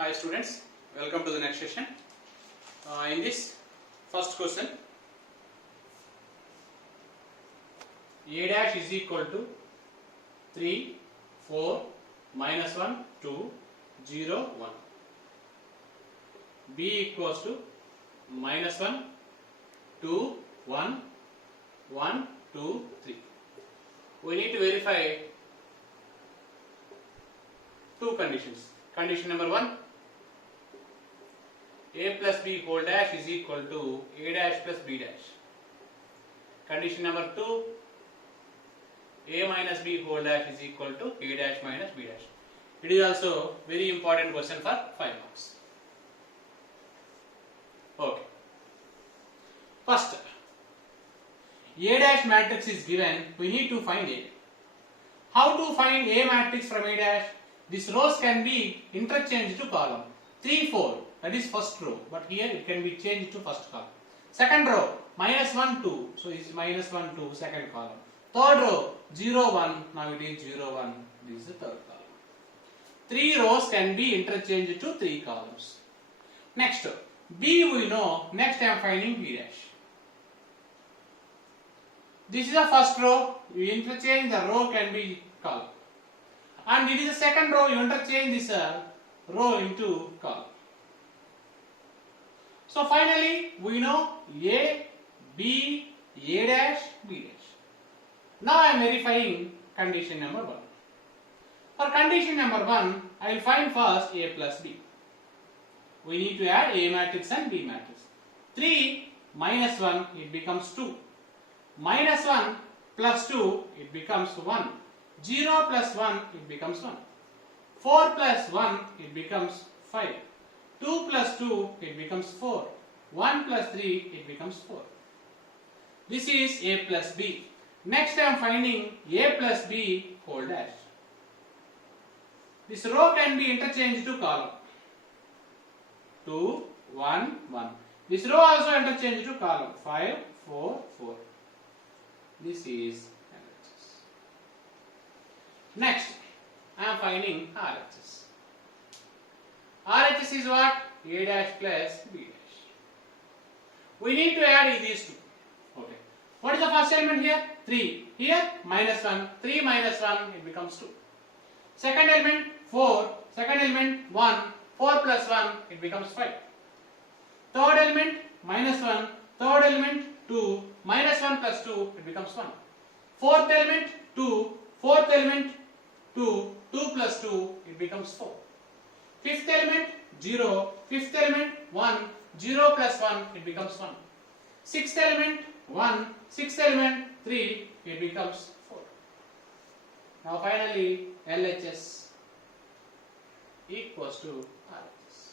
Hi students, welcome to the next session. In this first question, A dash is equal to 3, 4, minus 1, 2, 0, 1. B equals to minus 1, 2, 1, 1, 2, 3. We need to verify two conditions. Condition number 1, A plus B whole dash is equal to A dash plus B dash. Condition number 2, A minus B whole dash is equal to A dash minus B dash. It is also very important question for 5 marks. Okay. First, A dash matrix is given. We need to find A. How to find A matrix from A dash? These rows can be interchanged to column. 3, 4, that is first row, but here it can be changed to first column. Second row, minus 1, 2, so it is minus 1, 2, second column. Third row, 0, 1, now it is 0, 1, this is the third column. 3 rows can be interchanged to 3 columns. Next, B we know, next I am finding B dash. This is the first row, you interchange the row can be column. And it is the second row, you interchange this row into column. So finally, we know A, B, A dash, B dash. Now I am verifying condition number 1. For condition number 1, I will find first A plus B. We need to add A matrix and B matrix. 3 minus 1, it becomes 2. Minus 1 plus 2, it becomes 1. 0 plus 1, it becomes 1. 4 plus 1, it becomes 5. 2 plus 2, it becomes 4. 1 plus 3, it becomes 4. This is A plus B. Next I am finding A plus B whole dash. This row can be interchanged to column. 2, 1, 1. This row also interchanged to column. 5, 4, 4. This is LHS. Next, I am finding RHS. RHS is what? A dash plus B dash. We need to add these two. Okay. What is the first element here? 3. Here, minus 1. 3 minus 1, it becomes 2. Second element, 4. Second element, 1. 4 plus 1, it becomes 5. Third element, minus 1. Third element, 2. Minus 1 plus 2, it becomes 1. Fourth element, 2. Fourth element, 2. 2 plus 2, it becomes 4. Fifth element, 0. Fifth element, 1. 0 plus 1, it becomes 1. Sixth element, 1. Sixth element, 3, it becomes 4. Now finally, LHS equals to RHS.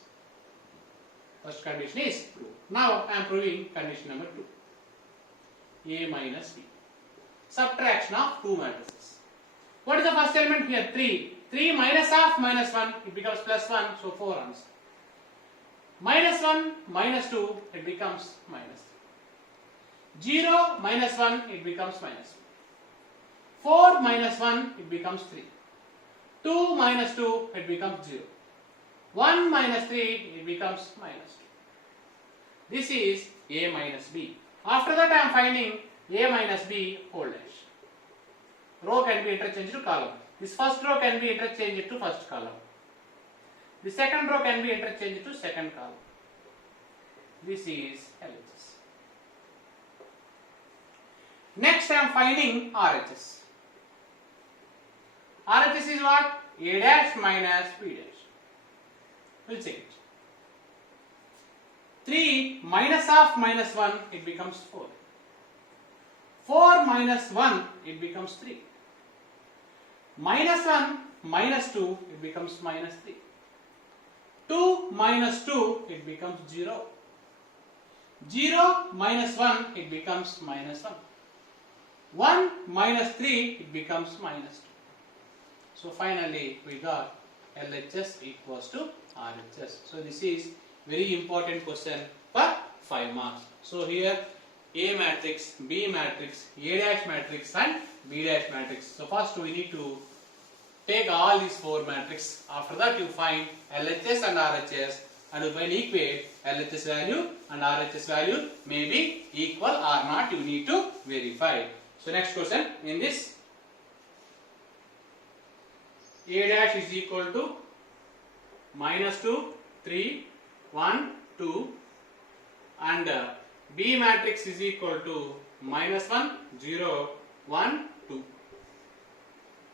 First condition is true. Now I am proving condition number 2. A minus B. Subtraction of two matrices. What is the first element here? 3. 3 minus half minus 1, it becomes plus 1, so 4 answer. Minus 1 minus 2, it becomes minus 3. 0 minus 1, it becomes minus 1. 4 minus 1, it becomes 3. 2 minus 2, it becomes 0. 1 minus 3, it becomes minus 2. This is A minus B. After that I am finding A minus B whole dash. Row can be interchanged to column. This first row can be interchanged to first column. The second row can be interchanged to second column. This is LHS. Next I am finding RHS. RHS is what? A dash minus B dash. We'll check it. 3 minus half minus 1, it becomes 4. 4 minus 1, it becomes 3. Minus 1 minus 2, it becomes minus 3. 2 minus 2, it becomes 0. 0 minus 1, it becomes minus 1. 1 minus 3, it becomes minus 2. So finally we got LHS equals to RHS. So this is very important question for 5 marks. So here A matrix, B matrix, A dash matrix and B dash matrix. So first we need to take all these four matrices. After that you find LHS and RHS, and you find equate LHS value and RHS value may be equal or not, you need to verify. So next question in this, A dash is equal to -2, 3, 1, 2, and B matrix is equal to -1, 0, 1, 2.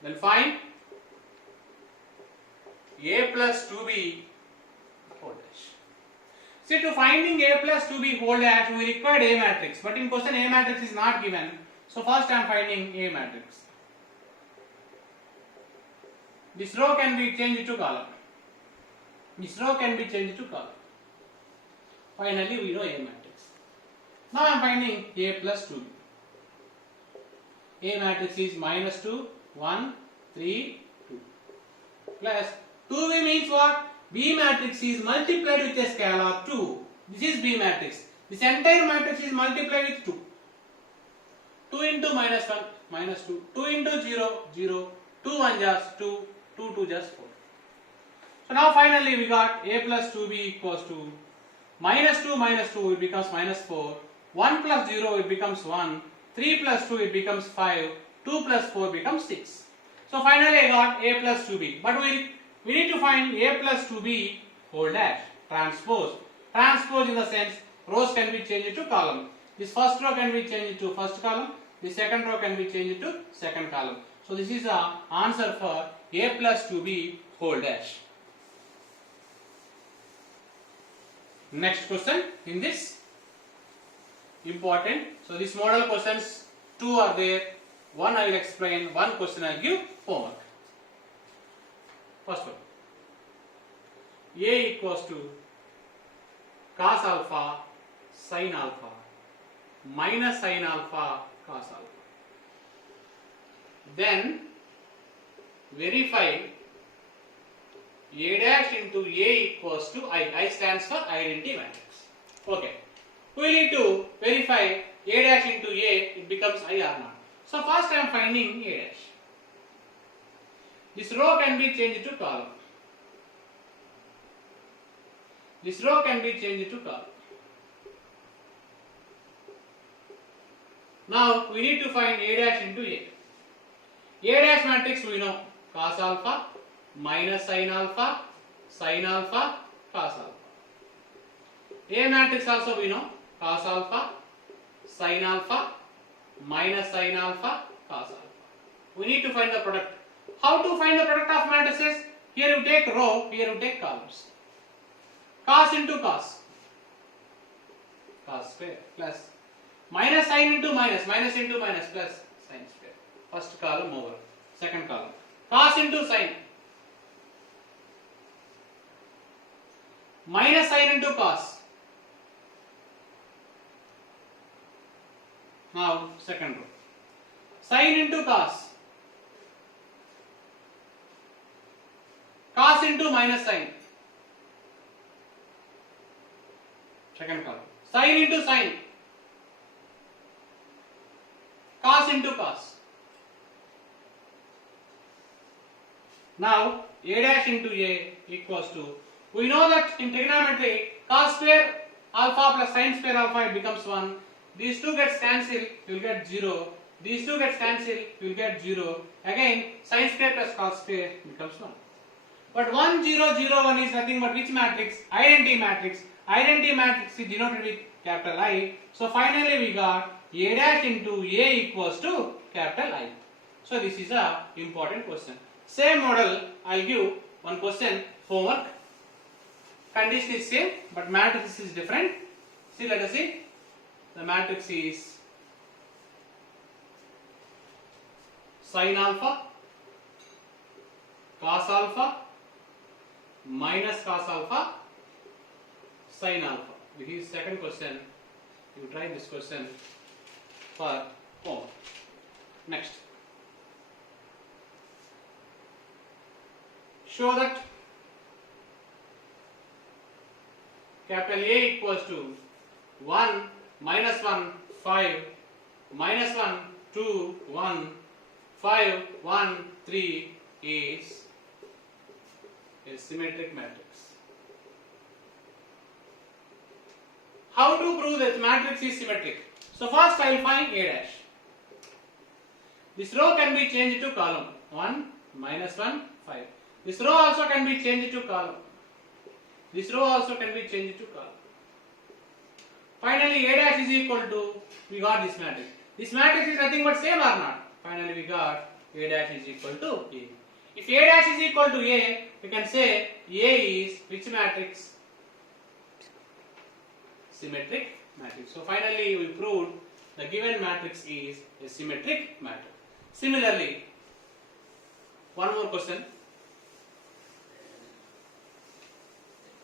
Then find A plus 2B whole dash. See, to finding A plus 2B whole dash, we required A matrix, but in question A matrix is not given. So first I am finding A matrix. This row can be changed to column. This row can be changed to column. Finally, we know A matrix. Now I am finding A plus 2B. A matrix is -2, 1, 3, 2. Plus 2B means what? B matrix is multiplied with a scalar 2. This is B matrix. This entire matrix is multiplied with 2. 2 into -1, -2. 2 into 0, 0. 2 1 just 2. 2 2 just 4. So now finally we got A plus 2B equals to -2 minus 2, it becomes -4. 1 plus 0, it becomes 1. 3 plus 2, it becomes 5. 2 plus 4 becomes 6. So finally I got A plus 2B. But we need to find A plus 2B whole dash. Transpose. Transpose in the sense rows can be changed to column. This first row can be changed to first column. The second row can be changed to second column. So this is the answer for A plus 2B whole dash. Next question in this, important. So this model questions, 2 are there. One I will explain, one question I will give homework. First one, A equals to cos alpha sin alpha minus sin alpha cos alpha. Then verify A dash into A equals to I. I stands for identity matrix. Okay. We need to verify A dash into A, it becomes I or not. So first I am finding A dash. This row can be changed to column. This row can be changed to column. Now we need to find A dash into A. A dash matrix we know cos alpha minus sin alpha, cos alpha. A matrix also we know cos alpha, sin alpha, minus sin alpha, cos alpha. We need to find the product. How to find the product of matrices? Here you take row, here you take columns. Cos into cos, cos square plus minus sin into minus, minus into minus plus sin square. First column over, second column. Cos into sin, minus sin into cos. Now second row. Sin into cos. Cos into minus sin. Second column. Sin into sin. Cos into cos. Now A dash into A equals to, we know that in trigonometry cos square alpha plus sin square alpha it becomes 1. These two gets cancelled, you will get 0. These two gets cancelled, you will get 0. Again sin square plus cos square becomes 1. But 1 0 0 1 is nothing but which matrix? Identity matrix. Identity matrix is denoted with capital I. So finally we got A dash into A equals to capital I. So this is a important question. Same model, I will give one question homework. Condition is same, but matrix is different. See, let us see. The matrix is sin alpha, cos alpha, minus cos alpha, sin alpha. This is second question. You try this question for homework. Next. Show that capital A equals to 1, minus 1, 5, minus 1, 2, 1, 5, 1, 3, is a symmetric matrix. How to prove that matrix is symmetric? So first I will find A dash. This row can be changed to column 1, minus 1, 5. This row also can be changed to column. This row also can be changed to column. Finally A dash is equal to, we got this matrix. This matrix is nothing but same or not? Finally we got A dash is equal to A. If A dash is equal to A, we can say A is which matrix? Symmetric matrix. So finally we proved the given matrix is a symmetric matrix. Similarly, one more question.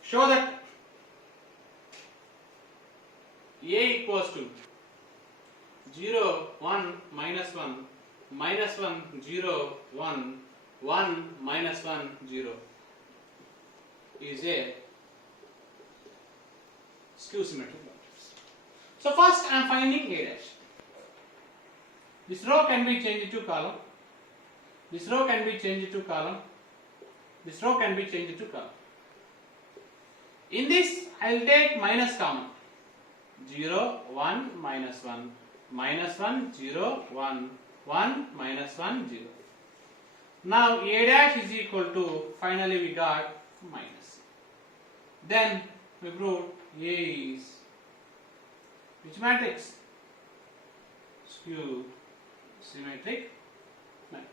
Show that A equals to 0, 1, minus 1, minus 1, 0, 1, 1, minus 1, 0 is a skew symmetric matrix. So first I am finding A dash. This row can be changed to column. This row can be changed to column. This row can be changed to column. In this I will take minus common. 0, 1, minus 1, minus 1, 0, 1, 1, minus 1, 0. Now A dash is equal to, finally we got minus. Then we proved A is which matrix? Skew symmetric matrix.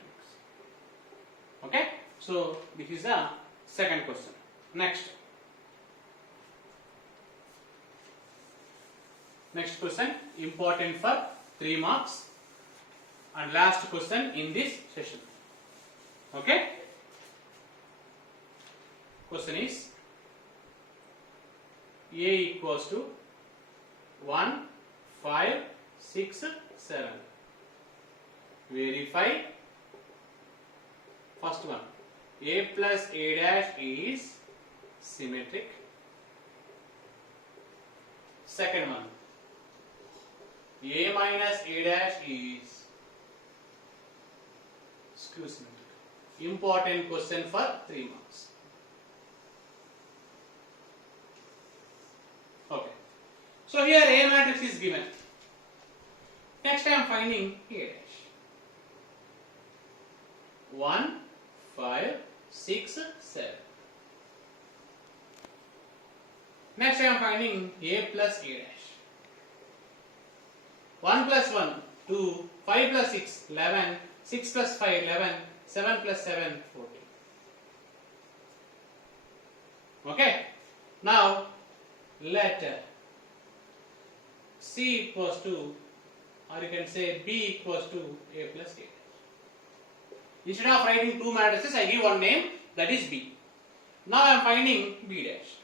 Okay? So this is the second question. Next. Next question, important for 3 marks and last question in this session. Okay? Question is A equals to 1, 5, 6, 7. Verify. First one, A plus A dash is symmetric. Second one, A minus A dash is skew symmetric. Important question for 3 marks. Okay. So here A matrix is given. Next I am finding A dash. 1, 5, 6, 7. Next I am finding A plus A dash. 1 plus 1, 2, 5 plus 6, 11, 6 plus 5, 11, 7 plus 7, 14. Okay. Now let C equals to, or you can say B equals to A plus A dash. Instead of writing 2 matrices, I give one name, that is B. Now I am finding B dash.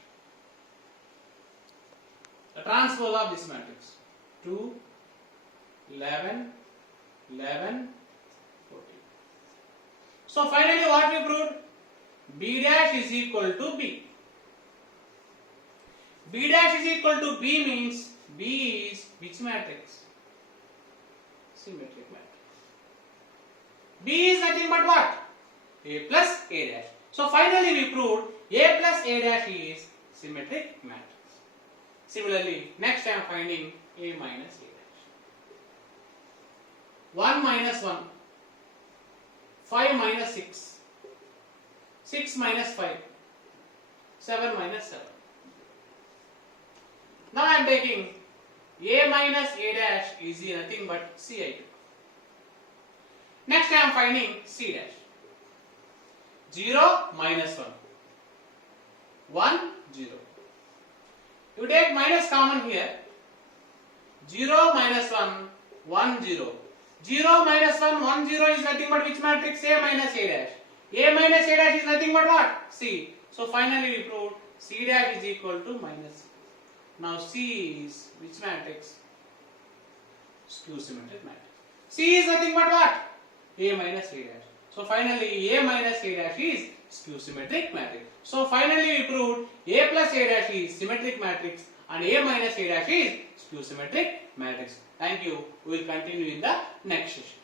The transpose of this matrix. 2, 11, 11, 14. So finally what we proved? B dash is equal to B. B dash is equal to B means B is which matrix? Symmetric matrix. B is nothing but what? A plus A dash. So finally we proved A plus A dash is symmetric matrix. Similarly, next I am finding A minus A dash. 1 minus 1, 5 minus 6, 6 minus 5, 7 minus 7. Now I am taking A minus A dash is nothing but Ci2. Next I am finding C dash. 0 minus 1, 1, 0. You take minus common here. 0 minus 1, 1, 0. 0 minus 1, 1, 0 is nothing but which matrix? A minus A dash. A minus A dash is nothing but what? C. So finally we proved C dash is equal to minus C. Now C is which matrix? Skew symmetric matrix. C is nothing but what? A minus A dash. So finally A minus A dash is skew symmetric matrix. So finally we proved A plus A dash is symmetric matrix and A minus A dash is skew symmetric matrix. Thank you. We will continue in the next session.